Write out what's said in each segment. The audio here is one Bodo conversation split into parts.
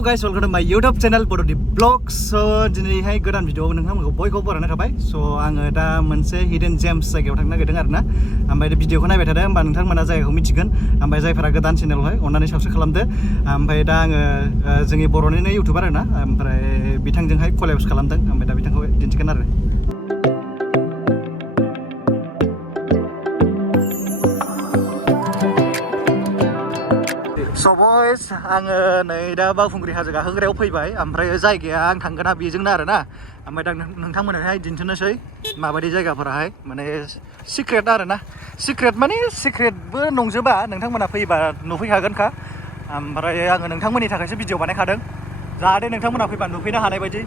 Hello guys, welcome to my YouTube channel Bodo di vlog. So dinihai godan video nोंथांमोनखौ बयखौबो बरायनाय थाबाय. So आङो दा मोनसे hidden gems जायगायाव थांनो नागिरदों आरोना. ओमफ्राय भिडिअखौ नायबाय थादो होमबा नोंथांमोना जायगाखौ मिथिगोन. ओमफ्राय जायफोरा गोदान चेनेलावहाय अननानै साबस्क्राइब खालामदो. ओमफ्राय दा आङो जोंनि बर'निनो इउटिउबार आरोना. ओमफ्राय बिथांजोंहाय कलेब्स खालामदों. ओमफ्राय दा बिथांखौ दिन्थिगोन आरो. So boys, आङो नै दा बाउखुंग्रि हाजो गाखोग्रायाव फैबाय. ओमफ्राय जायगाया आं थांगोना बेजोंनो आरोना. ओमफ्राय दा नोंथांमोननोहाय दिन्थिनोसै माबायदि जायगाफोराहाय माने सिक्रेट आरोना. सिक्रेट माने सिक्रेटबो नंजोबा, नोंथांमोना फैबा नुफैखागोनखा. ओमफ्राय आङो नोंथांमोननि थाखायसो भिडिअ बानायखादों, जाहाथे नोंथांमोना फैबा नुफैनो हानाय बायदि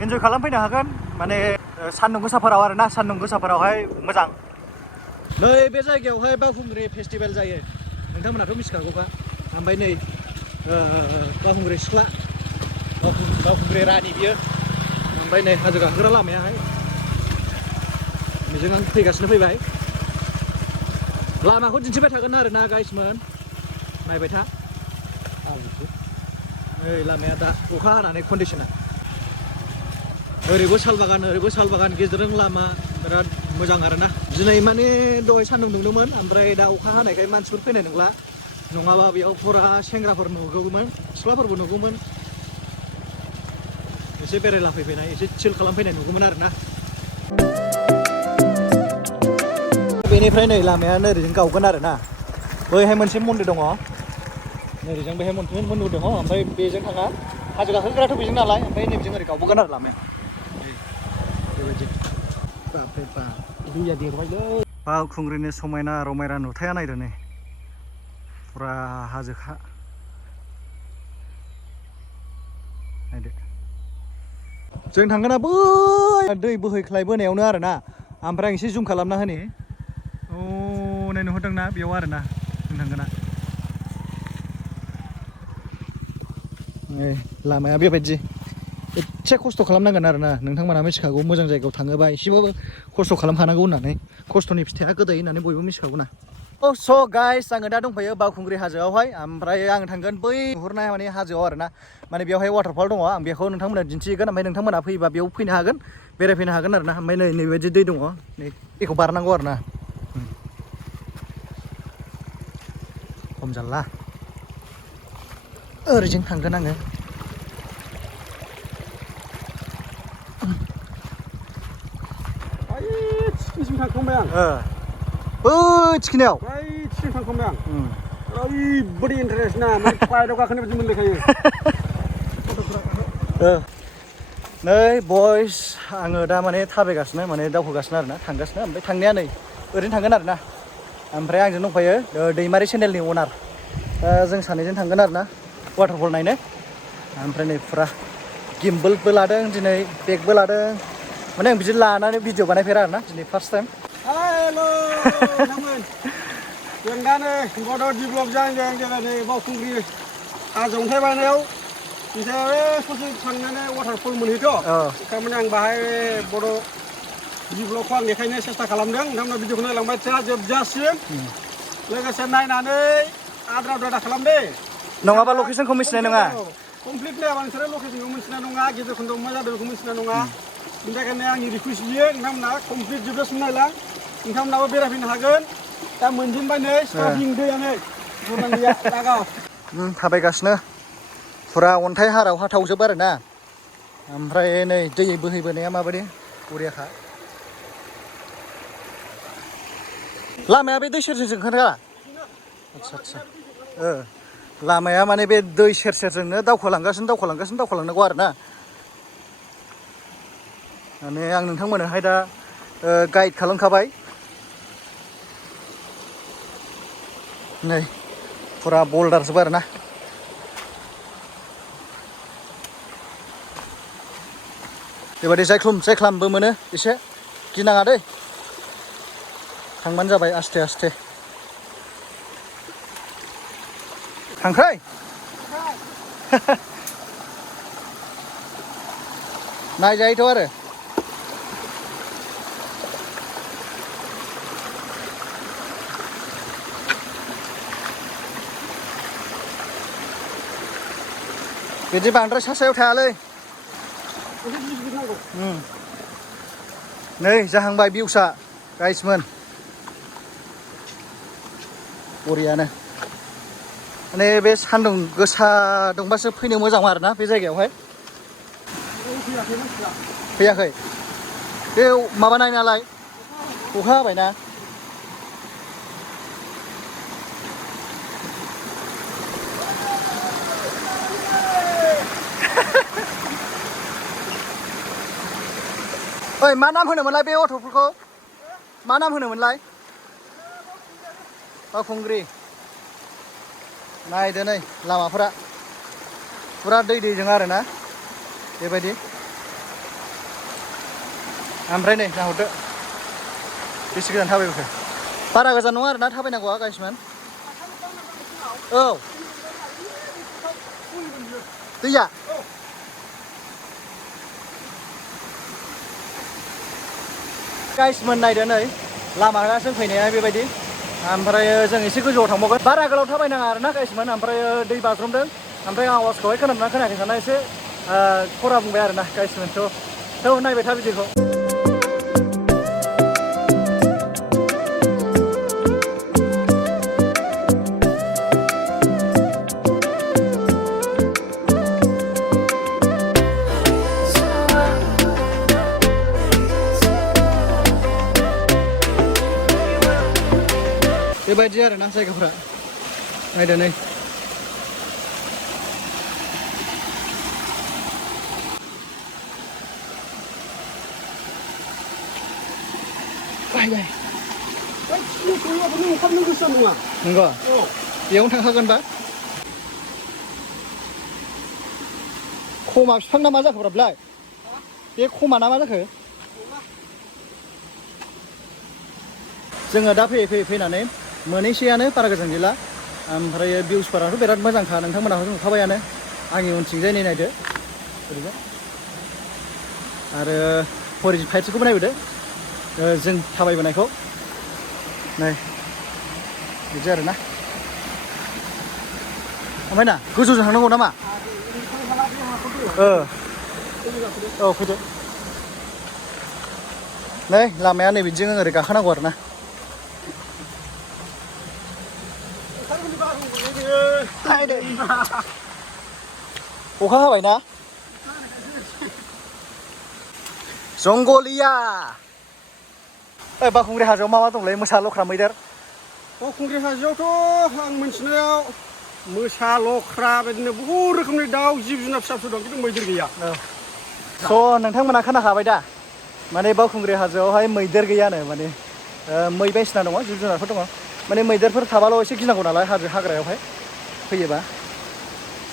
एन्जय खालामफैनो हागोन. माने सान्दुं गोसाफोराव आरोना, सान्दुं गोसाफोरावहाय मोजां. नै बे जायगायावहाय बाउखुंग्रि फेस्टिभेल जायो, नोंथांमोनाथ' मिथिखागौखा. ओमफ्राय नै बाउखुंग्रि सिख्ला, बाउखुंग्रि रानि बियो. ओमफ्राय नै हाजो गाखोग्रा लामायाहाय बेजों आं फैबाय. लामाखौ दिन्थिबाय थागोन आरोना गाइसमोन, नायबाय था. नै लामाया दा अखा हानानै कन्डिसना ओरैबो साल बागान गेजेरजों लामा बिराद मोजां आरोना. दिनै माने दहाय सान्दुं दुंदोंमोन, ओमफ्राय दा अखा हानायखाय मानसिफोर फैनाय नंला. नङाबा बेयाव फुरा सेंग्राफोर नुगौमोन, सिख्लाफोरबो नुगौमोन. एसे बेरायला फैनाय, एसे चिल खालामफैनाय नुगौमोन आरोना. बेनिफ्राय नै लामाया नोरैजों गावगोन आरोना. बैहाय मोनसे मन्दिर दङ, नोरैजों बेहाय मन्दिर दङ. ओमफ्राय बेजों थाङा, हाजो गाखोग्रायाथ' बेजों नालाय. ओमफ्राय नैबेजों ओरै गावबोगोन आरो लामाया बेबायदि. बापरे बाप, दैया देरबायलै. बाउखुंग्रिनि समायना रमायना नुथाया नायदो नै, फुरा हाजोखा नायदो. जों थांगोना बै दै बोहैख्लायबोनायावनो आरोना. ओमफ्राय आं एसे जुम खालामना होनि. नै नुहुरदोंना, बेयाव आरोना जों थांगोना. नै लामाया बेबायदि एसे खस्थ' खालामनांगोन आरोना. नोंथांमोना मिथिखागौ, मोजां जायगायाव थाङोबा एसेबाबो खस्थ' खालामखानांगौ होननानै. खस्थ'नि फिथाइया गोदै होननानै बयबो मिथिखागौ ना. स' गाइस, आङो दा दंफैयो बाउखुंग्रि हाजोआवहाय. ओमफ्राय आं थांगोन बै नुहुरनाय माने हाजोआव आरोना. माने बेवहाय वाटारफल दङ, आं बेखौ नोंथांमोना दिन्थिगोन. ओमफ्राय नोंथांमोना फैयोबा बेयाव फैनो हागोन, बेरायफैनो हागोन आरोना. ओमफ्राय नैबायदि दै दङ, नै दैखौ बारनांगौ आरोना. खम जारला, ओरैजों थांगोन आङो. थांखांबाय आं बै थिखिनायाव, बै थिखिनायाव थांखांबाय आं. ओरैबायदि इन्टारेस्ट ना, माने फ्लाइटआव गाखोनाय बायदि मोनलायखायो. नै बयस, आङो दा माने थाबायगासिनो, माने दावखोगासिनो आरोना, थांगासिनो. ओमफ्राय थांनाया नै ओरैनो थांगोन आरोना. ओमफ्राय आंजों दंफायो दैमारि चेनेलनि अनार. जों सानैजों थांगोन आरोना वाटारफल नायनो. ओमफ्राय नै फुरा गिम्बलबो लादों दिनै, बेगबो लादों. माने आं बिदि लानानै भिडिअ बानायफेरा आरोना, दिनै फार्स्ट टाइम. हेल' नोंथांमोन, जों दा नै बड' डेभेलपजों जों नै बाउखुंग्रि हाजो अन्थाइ बानायाव ओमफ्राय ससे थांनानै वाटारफल मोनहैथ'. थारमाने आं बाहाय बड' डेभेलपखौ आं देखायनो सेस्था खालामदों. नोंथांमोना भिडिअखौ नायलांबाय था जोबजासिम, लोगोसे नायनानै आद्रा दा खालामदे, नङाबा लकेसनखौ मिथिनाय नङा. कमप्लिट नायाबा नोंसोरो लकेसनखौ मिथिनाय नङा, गेजेर खन्द'आव मा जादों बेखौ मिथिनाय नङा. बिनि थाखायनो आंनि रिकुवेस्ट बियो, नोंथांमोना कमप्लिट जोबजासिम नायलां, नोंथांमोनाबो बेरायफैनो हागोन. दा मोनजेनबाय नै स्टार्टिं दैयानो, गुरनां दैया लागाव. थाबायगासिनो, फुरा अन्थाइ हाराव हाथावजोब आरोना. ओमफ्राय नै दै बोहैबोनाया माबायदि बरियाखा. लामाया बे दै सेरजों ओंखारगा. आदसा लामाया माने बे दै सेरजोंनो दावखोलांनांगौ आरोना. माने आं नोंथांमोननोहाय दा गाइड खालामखाबाय. नै फुरा बल्डारजोब आरोना. बेबायदि जायख्लुमबो मोनो, एसे गिनाङा दै, थांबानो जाबाय आस्थे आस्थे. खांख्राइ नायजायोथ' आरो. बिदि बांद्राय सा सायाव थायालै एसे गिदिर नांगौ नै जाहांबाय भिउसा गाइसमोन बरियानो माने बे सान्दुं गोसा दुंबासो फैनो मोजां आरोना बे जायगायावहाय फैयाखै मानसिया फैयाखै बे माबानाय नालाय अखा हाबायना ओइ मा नाम होनोमोनलाय बे अट'फोरखौ मा नाम होनोमोनलाय बाउखुंग्रि नायदो नै लामाफोरा फुरा दै दैजों आरोना बेबायदि ओमफ्राय नै नाहरदो बेसे गोजान थाबायबोखो बारा गोजान नङा आरोना थाबायनांगौआ गाइसमोन औ दैया गाइसमोन नायदो नै लामाया जों फैनाया बेबायदि ओमफ्राय जों एसे गोजौआव थांबावगोन बारा गोलाव थाबायनाङा आरोना गाइसमोन ओमफ्राय दै बाज्रुमदों ओमफ्राय आवाजखौहाय खोनादोंना खोनायाखै साना एसे खरा बुंबाय आरोना गाइसमोन थ' नायबाय था भिडिअखौ बेबायदि आरोना जायगाफोरा नायदो नै बाय ओंखारनो गोसो नङा नंगौ बेयावनो थांखागोनबा खमा बिफां ना मा जाखोब्रा बेलाय बे खमा ना मा जाखो जोङो दा फैयै फैनानै मोनहैसैयानो बारा गोजान गैला ओमफ्राय भिउसफोराथ' बिराद मोजांखा नोंथांमोनाथ' नुखाबायानो आंनि उनथिंजाय नै नायदो ओरैनो आरो हरै फाइटखौबो नायबोदो जों थाबायबोनायखौ नै बिदि आरोना ओमफ्राय ना गोजौजों थांनांगौ नामा औ फैदो नै लामाया नै बिदिजों ओरै गाखोनांगौ आरोना अखा हाबायना जंगलिया बाउखुंग्रि हाजोआव मा मा दंलै मोसा लख्रा मैदेर बाउखुंग्रि हाजोआवथ' आं मिथिनायाव मोसा लख्रा बिदिनो बहुद रोखोमनि दाउ जिब जुनार फिसा फिसौ दं खिन्थु मैदेर गैया स' नोंथांमोना खोनाखाबाय दा माने बाउखुंग्रि हाजोआवहाय मैदेर गैयानो माने मै बायदिसिना दङ जिब जुनारफोर दङ माने मैदेरफोर थाबाल' एसे गिनांगौ नालाय हाजो हाग्रायावहाय फैयोबा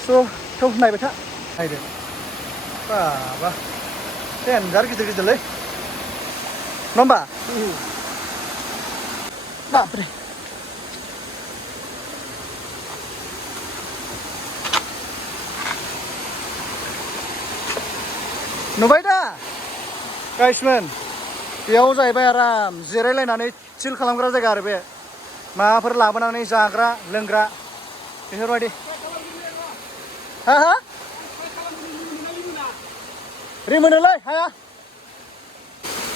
स' थ' नायबाय था नायदो बाबा देनजार गिदिर गिदिरलै नङा होमबा बापरे नुबाय दा गाइसमोन बेयाव जाहैबाय आराम जिरायलायनानै चिल खालामग्रा जायगा आरो बे माबाफोर लाबोनानै जाग्रा लोंग्रा बेफोरबायदि हा रिमोनोलै हाया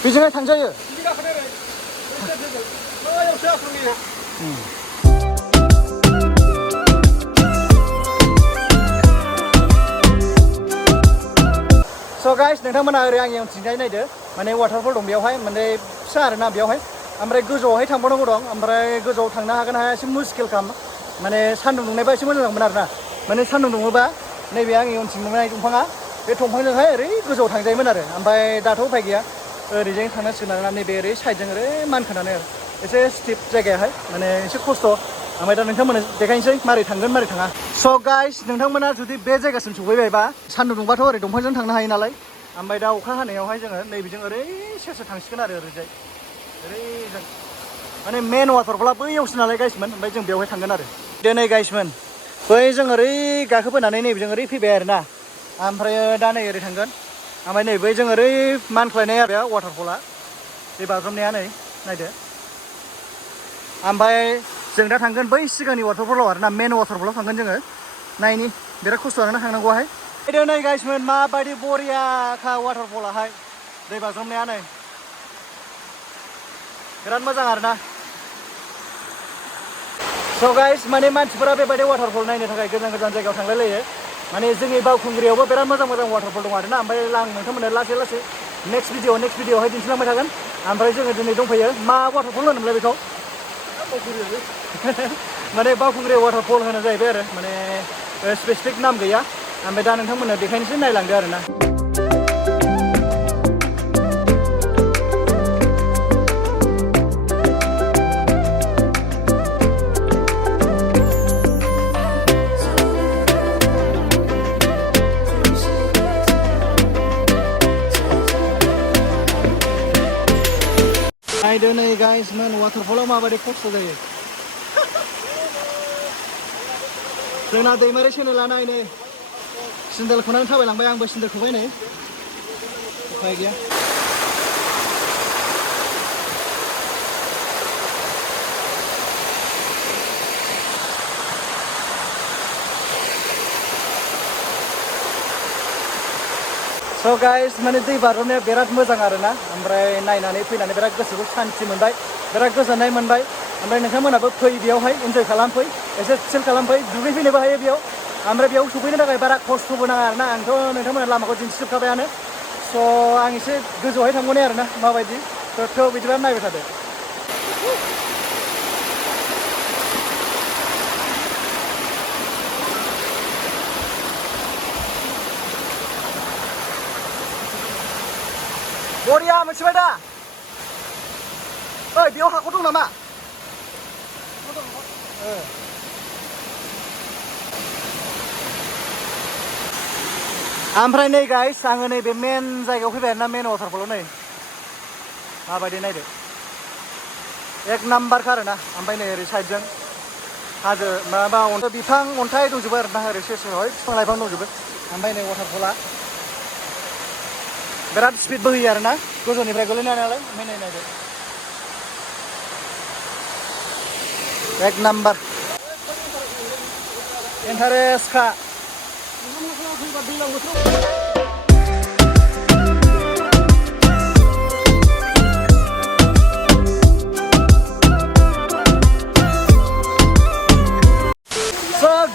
बेजोंहाय थांजायो स' गाइस नोंथांमोना ओरै आंनि उनथिंजाय नायदो माने वाटारफल दं बेयावहाय माने फिसा आरोना बेयावहाय ओमफ्राय गोजौआवहाय थांबावनांगौ दं ओमफ्राय गोजौआव थांनो हागोन हाया एसे मुस्किल खालाम माने सान्दुं दुंनायबा एसे मोजां जागौमोन आरोना माने सान्दुं दुङोबा नैबे आंनि उनथिं नुनाय दंफाङा बे दंफांजोंहाय ओरै गोजौआव थांजायोमोन आरो ओमफ्राय दाथ' उफाय गैया ओरैजों थांनांसिगोन आरोना नैबे ओरै साइडजों ओरै मानखोनानै एसे स्टिप जायगायाहाय माने एसे खस्थ' ओमफ्राय दा नोंथांमोननो देखायनोसै मारै थांगोन मारै थाङा स' गाइस नोंथांमोना जुदि बे जायगासिम सफैबायबा सान्दुं दुंबाथ' ओरै दंफांजों थांनो हायो नालाय ओमफ्राय दा अखा हानायावहाय जोङो नैबेजों ओरै सेरसे थांसिगोन आरो ओरैजाय ओरैजों माने मेन वाटारफला बैयावसो नालाय गाइसमोन ओमफ्राय जों बेवहाय थांगोन आरो दिनै गाइसमोन बै जों ओरै गाखोबोनानै नैबेजों ओरै फैबाय आरोना ओमफ्राय दा नै ओरै थांगोन ओमफ्राय नै बै जों ओरै मानख्लायनाय आरो वाटारफला बे बाज्रुमनाया नै नायदो ओमफ्राय जों दा थांगोन बै सिगांनि वाटारफलाव आरोना मेन वाटारफलाव थांगोन जोङो नायनि बिराद खस्थ' आरोना थांनांगौहाय नै गाइसमोन माबायदि बरियाखा वाटारफलाहाय दै बाज्रुमनाया नै बिराद मोजां आरोना स' गाइस माने मानसिफोरा बेबायदि वाटारफल नायनो थाखाय गोजान गोजान जायगायाव थांलायलायो माने जोंनि बावखुंग्रियावबो बिराद मोजां मोजां वाटारफल दं आरोना ओमफ्राय आं नोंथांमोननो लासै लासै नेक्स्ट भिडिअ'आवहाय दिन्थिलांबाय थागोन ओमफ्राय जोङो दिनै दंफैयो मा वाटारफल होनोमोनलाय बेखौ माने बावखुंग्रि वाटारफल होनो जाहैबाय आरो माने स्पेसिफिक नाम गैया ओमफ्राय दा नोंथांमोननो देखायनोसै नायलांदो आरोना नायदो नै गाइसमोन वाटारफलाव माबायदि खस्थ' जायो जोंना दैमारि सेनेला नाय नै सेन्देल खुनानै थाबायलांबाय आंबो सेन्देल खुबाय नै उफाय गैया स' गाइस माने दै बारनाया बिराद मोजां आरोना ओमफ्राय नायनानै फैनानै बिराद गोसोखौ सान्थि मोनबाय बिराद गोजोननाय मोनबाय ओमफ्राय नोंथांमोनाबो फै बेयावहाय इन्जय खालामफै एसे चिल खालामफै दुगैफैनोबो हायो बेयाव ओमफ्राय बेयाव सफैनो थाखाय बारा खस्थ'बो नाङा आरोना आंथ' नोंथांमोना लामाखौ दिन्थिजोबखाबायानो स' आं एसे गोजौआवहाय थांगौने आरोना माबायदि थ' बिदिबा नायबाय थादो बरिया मोनथिबाय दा ओइ बेयाव हाखर दं नामा ओमफ्राय नै गाइस आङो नैबे मेन जायगायाव फैबाय आरोना मेन वाटारफलाव नै माबायदि नायदो एक नाम्बारखा आरोना ओमफ्राय नै ओरै साइडजों हाजो माबा बिफां अन्थाइ दंजोबो आरोना ओरै सेर सेरावहाय बिफां लाइफां दंजोबो ओमफ्राय नै वाटारफला बिराद स्पिड बोहैयो आरोना गोजौनिफ्राय गोलैनाय नालाय ओमफ्राय नै नायदो एक नाम्बार इन्टारेस्टखा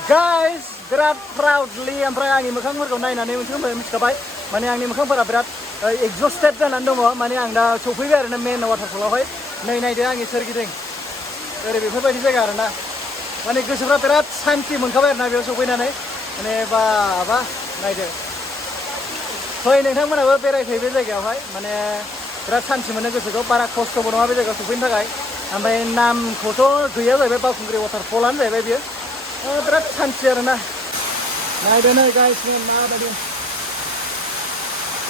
गाइस बिराद प्राउडलि ओमफ्राय आंनि मोखांफोरखौ नायनानै नोंथांमोना मिथिखाबाय माने आंनि मोखांफोरा बिराद एक्जस्टेड जानानै दङ माने आं दा सफैबाय आरोना मेन वाटारफलावहाय नै नायदो आंनि सोरगिदिं ओरै बेफोरबायदि जायगा आरोना माने गोसोफ्रा बिराद सान्थि मोनखाबाय आरोना बेयाव सफैनानै माने बाबा नायदो फै नोंथांमोनाबो बेरायफै बे जायगायावहाय माने बिराद सान्थि मोनो गोसोखौ बारा खस्थ'बो नङा बे जायगायाव सफैनो थाखाय ओमफ्राय नामखौथ' गैया जाहैबाय बावखुंग्रि वाटारफलानो जाहैबाय बेयो बिराद सान्थि आरोना नायदो नै गाइसमोन माबायदि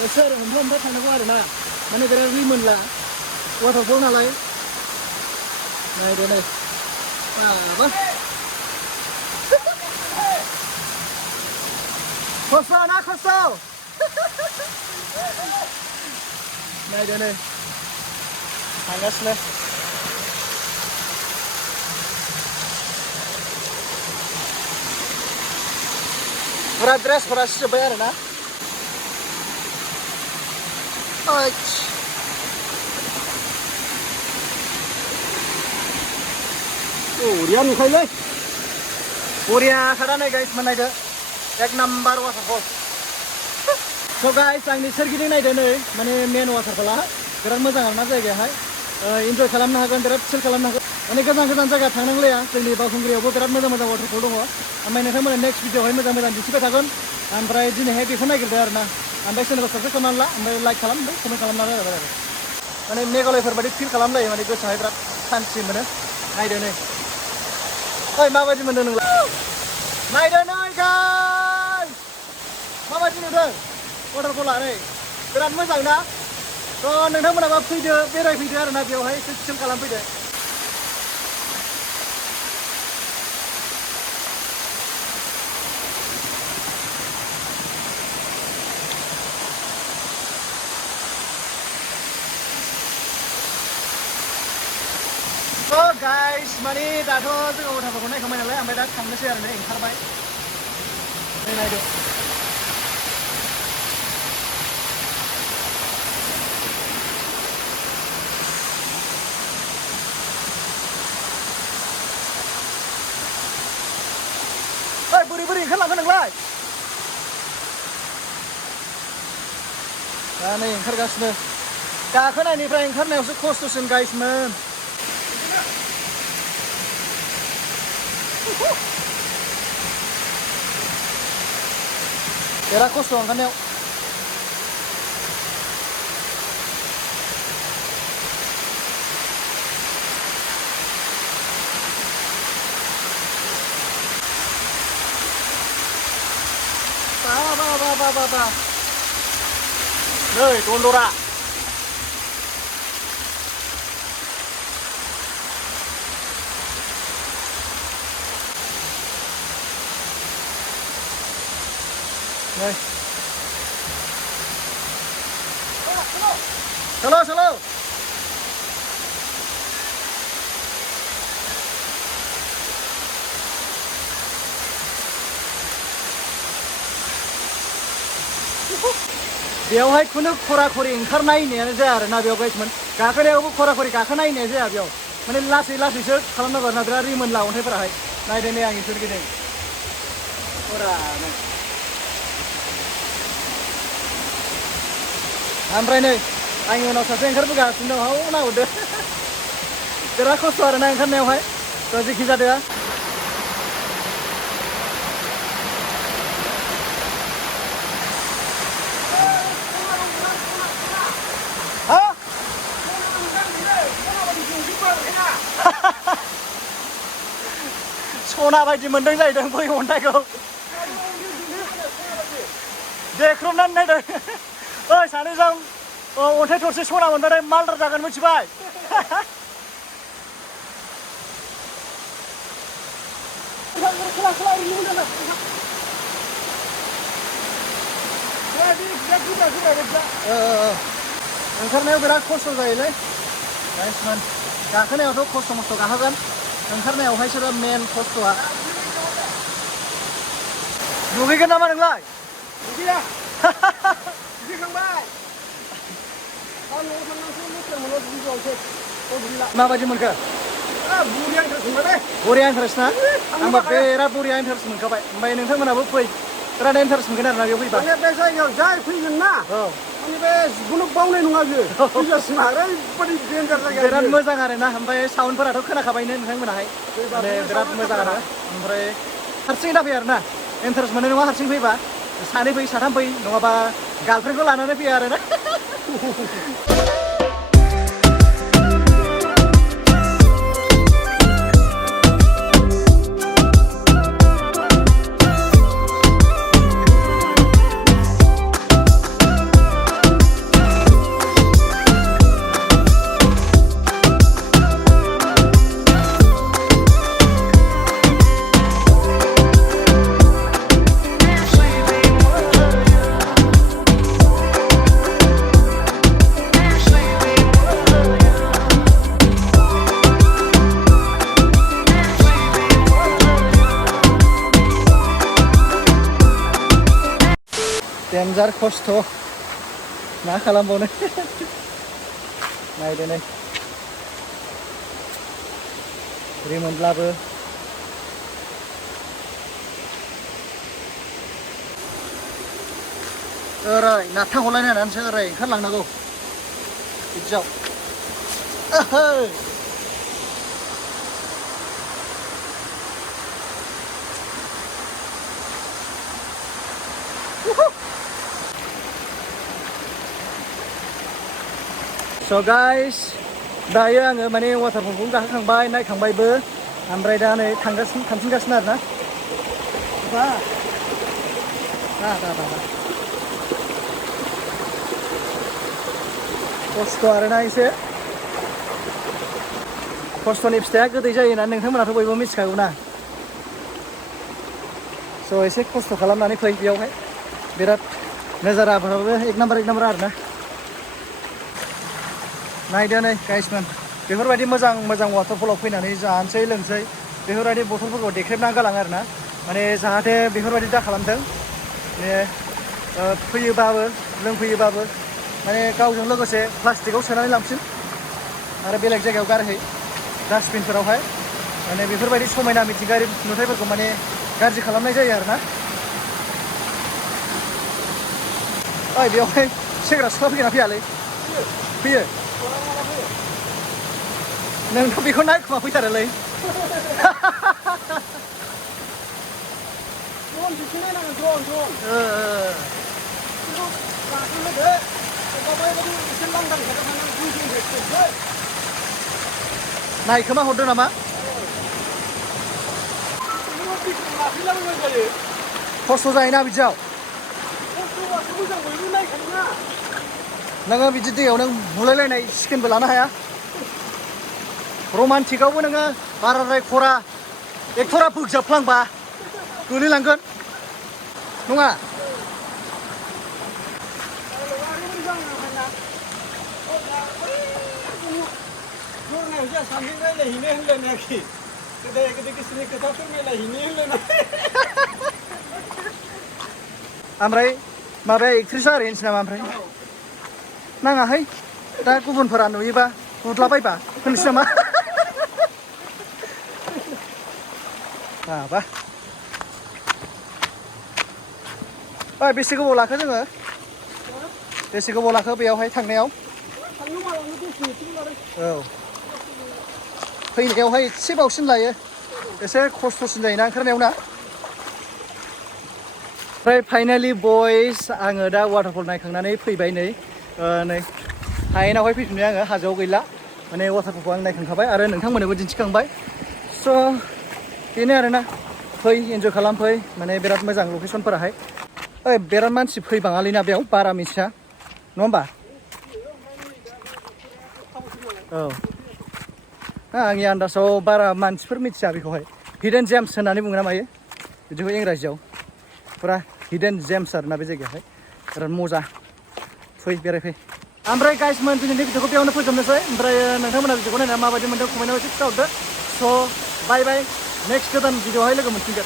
एसे ओरै हमफ्रामफ्राम थांनांगौ आरोना माने बिराद रिमोनला वाटारफल नालाय नायदो नै बाबा खस्थ' ना खस्थ' नायदो नै थांगासिनो फुरा ड्रेसफोरा सिजोब्बाय आरोना बरिया नुखायोलै बरिया खादा नै गाइसमोन नायदो एक नाम्बार वाटारफल स' गाइस आंनि सोरगिदिं नायदो नै माने मेन वाटारफला बिराद मोजां आरोना जायगायाहाय इन्जय खालामनो हागोन बिराद चिल खालामनो हागोन माने गोजान गोजान जायगा थांनांलाया जोंनि बावखुंग्रियावबो बिराद मोजां मोजां वाटारफल दङ ओमफ्राय नोंथांमोना नेक्स्ट भिडिअआवहाय मोजां मोजां दिन्थिबाय थागोन ओमफ्राय दिनैहाय बेखौ नागिरदो आरोना ओमफ्राय चेनेलखौ साबस्क्राइब खालामनानै ला ओमफ्राय लाइक खालाम ओमफ्राय कमेन्ट खालामनानै आरो माने मेघालयफोर बायदि फिल खालामलायो माने गोसोआवहाय बिराद सान्थि मोनो नायदो नै ओइ माबायदि मोनदों नोंलाय नायदो नै गाइस माबायदि नुदों वाटारफला नै बिराद मोजां ना थ' नोंथांमोनाबो फैदो बेरायफैदो आरोना बेयावहाय एसे चिल खालामफैदो गाइस माने दाथ' जोङो वाटारफलखौ नायखांबाय नालाय ओमफ्राय दा थांनोसै आरो नै ओंखारबाय नै नायदो बोरै ओंखारलांखो नोंलाय दा नै ओंखारगासिनो गाखोनायनिफ्राय ओंखारनायावसो खस्थ'सिन गाइसमोन बिराद खस्थ' ओंखारनायाव बा नै दन्दरा नै चलो चलो बेयावहाय खुनु खरा खरि ओंखारनायनायानो जाया आरोना बेयाव गाइसमोन गाखोनायावबो खरा खरि गाखोनायनाया जाया बेयाव माने लासै लासैसो खालामनांगौ आरोना बिराद रिमोनला अन्थाइफोराहाय नायदो नै आंनि सोरगिदिं खरानो ओमफ्राय नै आंनि उनाव सासे ओंखारबोगासिनो दं हौ नाहरदो बिराद खस्थ' आरोना ओंखारनायावहाय थ' जेखि जादोआ सना बायदि मोनदों जाहैदों बै अन्थाइखौ देख्रुबनानै नायदों ओइ सानैजों अन्थाइ थरसे सना मोनबाथाय मालदार जागोन मिथिबाय ओंखारनायाव बिराद खस्थ' जायोलै गाइसमोन गाखोनायावथ' खस्थ' मस्थ' गाखोगोन ओंखारनायावहायसो दा मेन खस्थ'आ दुगैगोन नामा नोंलाय दुगैया दुगैखांबाय आं न'आव थांनानैसो मोजां मोनो दुगैबावसै माबायदि मोनखो बुरिया इन्टारेस्ट मोनबाय बरिया इन्टारेस्ट ना आंबो बिराद बरिया इन्टारेस्ट मोनखाबाय ओमफ्राय नोंथांमोनाबो फै बिराद इन्टारेस्ट मोनगोन आरोना बेयाव फैबा माने बे जायगायाव जाय फैगोन ना माने बे जिखुनु बावनाय नङा बियो फैजासिम ओरैबायदि डेन्जार जायगा बिराद मोजां आरोना ओमफ्राय साउन्डफोराथ' खोनाखाबायनो नोंथांमोनाहाय माने बिराद मोजां आरो ओमफ्राय हारसिङै दा फै आरोना इन्टारेस्ट मोननाय नङा हारसिं फैबा सानै फै साथाम फै नङाबा गार्लफ्रेन्डखौ लानानै फैया आरोना डेन्जार खस्थ' मा खालामबावनो नायदो नै रिमोनब्लाबो ओरै नाथा हलायनानैसो ओरै ओंखारलांनांगौ बिदियाव So guys, दायो आङो माने वाटारफलखौ गाखोखांबाय नायखांबायबो ओमफ्राय दा नै थांफिनगासिनो आरोना खस्थ' आरोना एसे खस्थ'नि फिथाइया गोदै जायो होननानै नोंथांमोनाथ' बयबो मिथिखागौ ना स' एसे खस्थ' खालामनानै फै बेयावहाय बिराद नोजोराफ्राबो एक नाम्बार आरोना नायदो नै गाइसमोन बेफोरबायदि मोजां वाटारफलाव फैनानै जानोसै लोंसै बेफोरबायदि बथलफोरखौ देख्रेबना गालाङो आरोना माने जाहाथे बेफोरबायदि दा खालामथों माने फैयोबाबो लोंफैयोबाबो माने गावजों लोगोसे प्लास्टिकआव सोनानै लांफिन आरो बेलेग जायगायाव गारहै डास्टबिनफोरावहाय माने बेफोरबायदि समायना मिथिंगायारि नुथायफोरखौ माने गाज्रि खालामनाय जायो आरो ना ओइ बेयावहाय सेंग्रा सिख्ला फैगोन ना फैयालै फैयो नोंथ' बेखौ नायखुमा फैथारोलै नायखोमा हरदों नामा खस्थ' जायोना बिदियाव नोङो बिदि दैयाव नों बुलायलायनाय सिकेनबो लानो हाया रमान्टिकआवबो नोङो बाराद्राय खरा एक्टरा फोजाबफ्लांबा गोलैलांगोन नङा ओमफ्राय माबाया एक्ट्रिसा ओरै होनसै नामा ओमफ्राय नाङाहाय दा गुबुनफोरा नुयोबा गुदलाबायबा होनसै नामा माबा ओइ बेसे गोबाव लाखो जोङो बेसे गोबाव लाखो बेयावहाय थांनायाव औ फैनायावहाय एसे बावसिन लायो एसे खस्थ'सिन जायोना ओंखारनायाव ना ओमफ्राय फाइनालि बयस आङो दा वाटारफल नायखांनानै फैबाय नै हायेनावहाय फैफिनबाय आङो हाजोआव गैला माने वाटारफलखौ आं नायखांखाबाय आरो नोंथांमोननोबो दिन्थिखांबाय स' बेनो आरोना फै इन्जय खालाम फै माने बिराद मोजां लकेसनफोराहाय ओइ बिराद मानसि फैबाङालैना बेयाव बारा मिथिया नङा होमबा औ आंनि आन्दाजाव बारा मानसिफोर मिथिया बेखौहाय हिडेन जेम्स होननानै बुङो ना मायो बिदिखौ इंराजियाव फुरा हिडेन जेम्स आरोना बे जायगायावहाय बिराद मोजां फै बेरायफै ओमफ्राय गाइसमोन दिनैनि भिडिअखौ बेयावनो फोजोबनोसै ओमफ्राय नोंथांमोना भिडिअखौ नायनानै माबायदि मोनदों कमेन्टआव एसे खिथाहरदो स' बाय बाय नेक्स्ट गोदान भिडिअआवहाय लोगो मोनफिनगोन